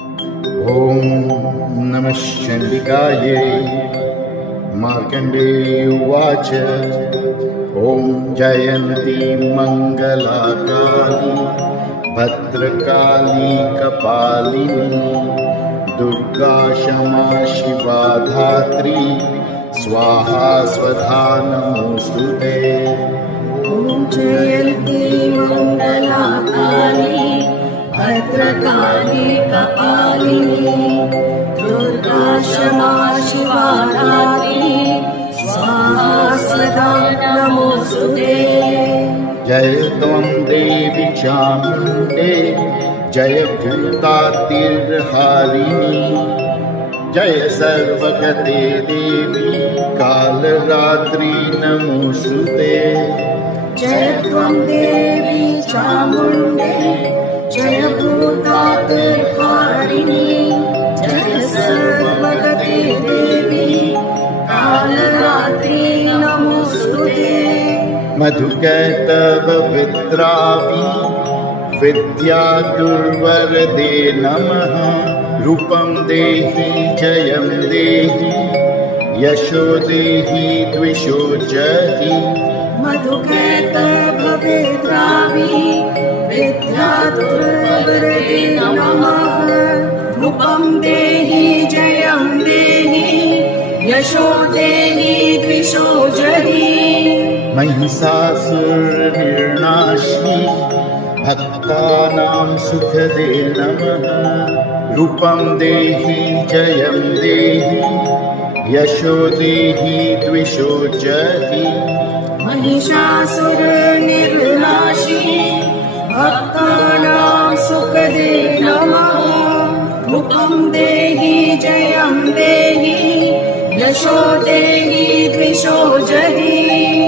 ॐ नमः चण्डिकायै। मार्कण्डेय उवाच। ॐ जयन्ती मङ्गलाकाली भद्रकाली कपालिनी दुर्गा क्षमा शिवा धात्री स्वाहा स्वधा नमोस्तुते। ॐ जयन्ती मङ्गलाकाली भद्रकाली कपालिनी दुर्गा क्षमा शिवा धात्री स्वाहा स्वधा नमोस्तुते। जय त्वं देवी चामुण्डे जय भूतातिर्हारिणी जय सर्वगते देवी कालरात्रि नमोस्तुते। जय त्वं देवी चामुण्डे जय भूतातिर्हारिणी जय सर्वगते देवी कालरात्रि नमोस्तुते। मधुकैतव विद्रावी विद्या दुर्वरदे नमः। रूपं देहि जयं देहि यशो देहि द्विषो जहि। मधुकैतव विद्रावी विद्या दुर्वरदे नमः। रूपं देहि जयं देहि यशो देहि द्विषो जहि। महिषासुरनिर्नाशिनी भक्तानां सुखदे नमः। रूपं देहि जयं देहि यशो देहि द्विषो जहि। महिषासुरनिर्नाशिनी भक्तानां सुखदे नमः। रूपं देहि जयं देहि यशो देहि द्विषो जहि।